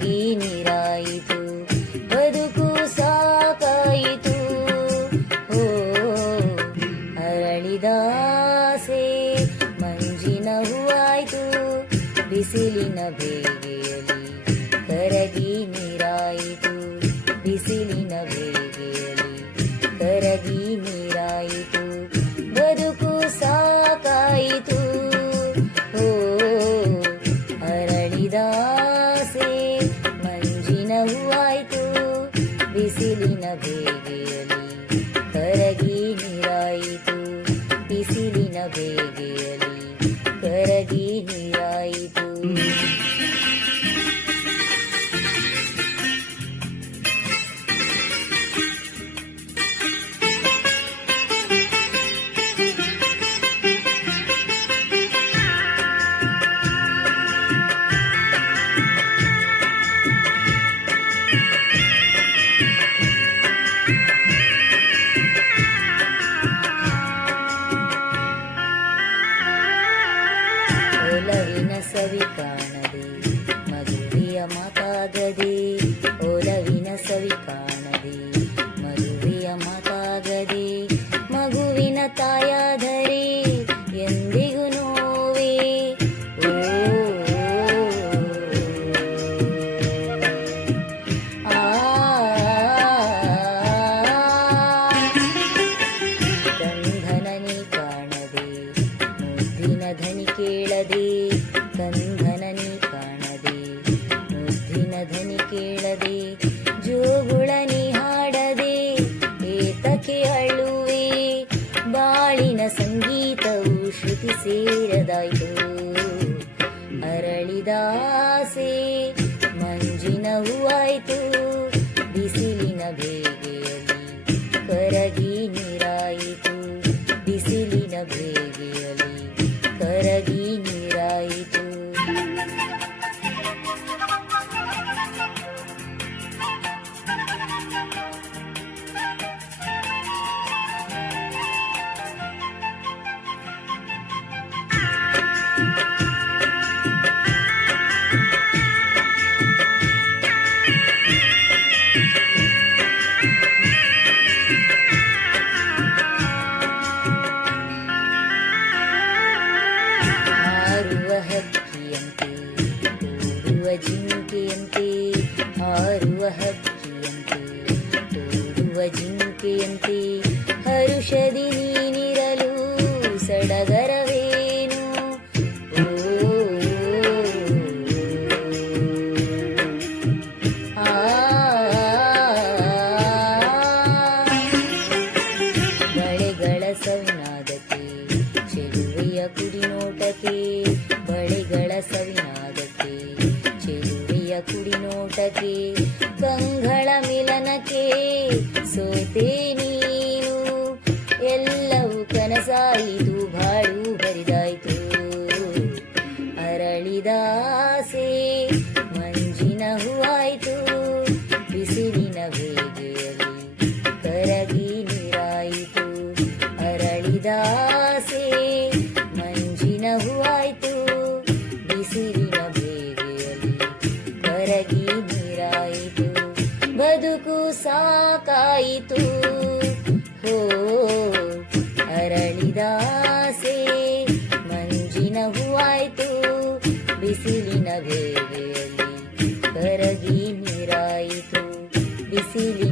ಕರಗಿ ನೀರಾಯಿತು, ಬದುಕು ಸಾಕಾಯಿತು. ಓ ಅರಳಿದಾಸೆ ಮಂಜಿನ ಹೂವಾಯ್ತು, ಬಿಸಿಲಿನ ಬೇಗೆಯಲ್ಲಿ ಕರಗಿ ನೀರಾಯಿತು, ಬಿಸಿಲಿನ ಬೇಗೆಯಲ್ಲಿ ಕರಗಿ ನೀರಾಯಿತು, ಬದುಕು ಸಾಕಾಯಿತು. ಓ ಅರಳಿದಾಸೆ ಮಂಜಿನ ಹೂವಾಯ್ತು, ಬಿಸಿಲಿನ ಬೇಗೆಯಲ್ಲಿ ಕರಗಿ ನೀರಾಯಿತು, ಬಿಸಿಲಿನ ಬೇಗೆಯಲ್ಲಿ ಕರಗಿ ನೀರಾಯಿತು. ಒಲವಿನ ಸವಿ ಕಾಣದೆ ಮದುವೆಯ ಮಾತಾಗದೆ, ಒಲವಿನ ಸವಿ ಕಾಣದೆ ಮದುವೆಯ ಮಾತಾಗದೆ, ಮಗುವಿನ ತಾಯಾದರೆ ಎಂದಿಗೂ ನೋವೇ. ಓ ಕಂಧನನಿ ಕಾಣದೆ ಮುದ್ದಿನ ಧನಿ ಕೇಳದೆ, ಕಂಧನನಿ ಕಾಣದೆ ಮುದ್ದಿನ ಧನಿ ಕೇಳದೆ, ಜೋಗುಳನಿ ಹಾಡದೆ ಏತಕ್ಕೆ ಅಳುವೆ, ಬಾಳಿನ ಸಂಗೀತವು ಶ್ರುತಿ ಸೇರದಾಯ್ತು. ಅರಳಿದಾಸೆ ಮಂಜಿನ ಹೂವಾಯ್ತು, ಬಿಸಿಲಿನ ಬೇಗೆಯಲ್ಲಿ ಕರಗಿ ನೀರಾಯಿತು, ಬಿಸಿಲಿನ ಬೇಗೆಯಲ್ಲಿ ಕರಗಿ ನೀರಾಯಿತು. ಹಾರುವ ಹಕ್ಕಿಯಂತೆ ಓಡುವ ಜಿಂಕೆಯಂತೆ, ಹಾರುವ ಹಕ್ಕಿಯಂತೆ ಓಡುವ ಜಿಂಕೆಯಂತೆ, ಹರುಷದಿ ನೀನಿರಲು ಸಡಗರವೇನು. ಓ ಬಳೆಗಳ ಸವಿನಾದಕ್ಕೆ ಚೆಲುವೆಯ ಕುಡಿನೋಟಕ್ಕೆ, ಬಳೆಗಳ ಸವಿನಾದಕ್ಕೆ ಚೆಲುವೆಯ ಕುಡಿನೋಟಕ್ಕೆ, ಕಂಗಳ ಮಿಲನಕ್ಕೆ ಸೋತೆ ನೀನು. ಎಲ್ಲವೂ ಕನಸಾಯಿತು, ಬಾಳು ಬರಿದಾಯ್ತು. ಅರಳಿದಾಸೆ ಮಂಜಿನ ಹೂವಾಯ್ತು, ಬಿಸಿಲಿನ ಬೇಗೆಯಲ್ಲಿ ಕರಗಿ ನೀರಾಯಿತು. ಅರಳಿದಾಸೆ ಮಂಜಿನ ಹೂವಾಯ್ತು, ಬಿಸಿಲಿನ ಬೇಗೆಯಲ್ಲಿ ಕರಗಿ ನೀರಾಯಿತು, ಬದುಕು ಸಾಕಾಯಿತು. ಹೋ ಅರಳಿದಾಸೆ ಮಂಜಿನ ಹೂವಾಯ್ತು, ಬಿಸಿಲಿನ ಬೇಗೆಯಲ್ಲಿ ಕರಗಿ ನೀರಾಯಿತು, ಬಿಸಿಲಿನ